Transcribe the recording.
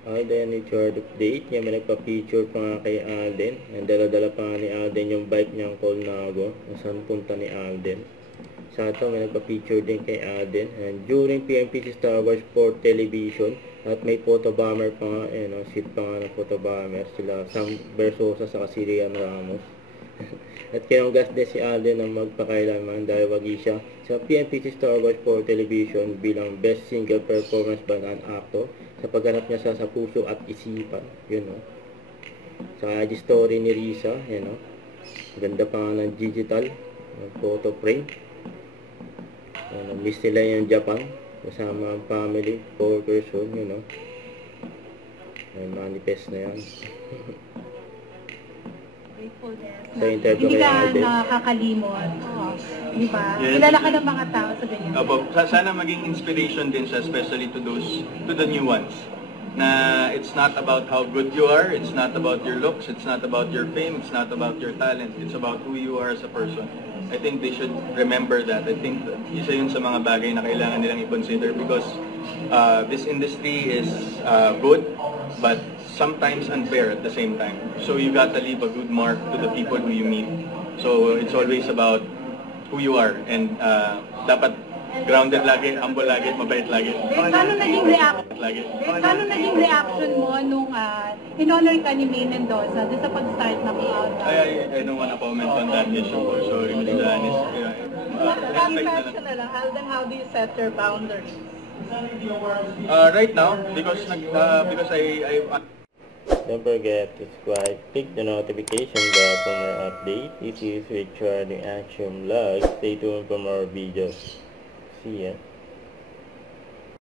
Okay, then Richard update. Yan, may nagpa-picture pa nga kay Alden. And dala-dala pa nga ni Alden yung bike niyang Colnago. Saan punta ni Alden. Sa ito, may nagpa-picture din kay Alden. And during PMPC Star Wars 4 television, at may photo bomber pa nga, seat pa nga ng photo bomber. Sila Sam Versosa sa si Rian Ramos. At kinonggas din si Alden na magpakailaman dahil wagi siya sa PMPC Star Wars 4 television bilang Best Single Performance Band and Actor sa pagganap niya sa puso at isipan. Yun, no? Sa IG story ni Risa, yun, no? Ganda pa nga ng digital photo frame. Miss nila yung Japan kasama ang family, 4 person, yun, no? Manifest na yan. Sa interview hindi kay ka Alden. nakakalimot. Di ba? Yes. Kilala ka ng mga tao sa ganyan. Opo, sana maging inspiration din siya, especially to the new ones. Na it's not about how good you are, it's not about your looks, it's not about your fame, it's not about your talent, it's about who you are as a person. I think they should remember that. I think isa yun sa mga bagay na kailangan nilang i-consider because this industry is good, but sometimes unfair at the same time. So you got to leave a good mark to the people who you meet. So it's always about who you are and dapat grounded lagi, humble lagi, mabait lagi. Paano naging reaction mo nung in-honor ka ni May Mendoza doon sa pag-start ng out? I don't wanna comment on that issue. So it's Question na lang, Alden, how do you set your boundaries? right now, because I Don't forget to subscribe, click the notification bell for more updates. This is Richard in Action Vlog. Stay tuned for more videos. See ya.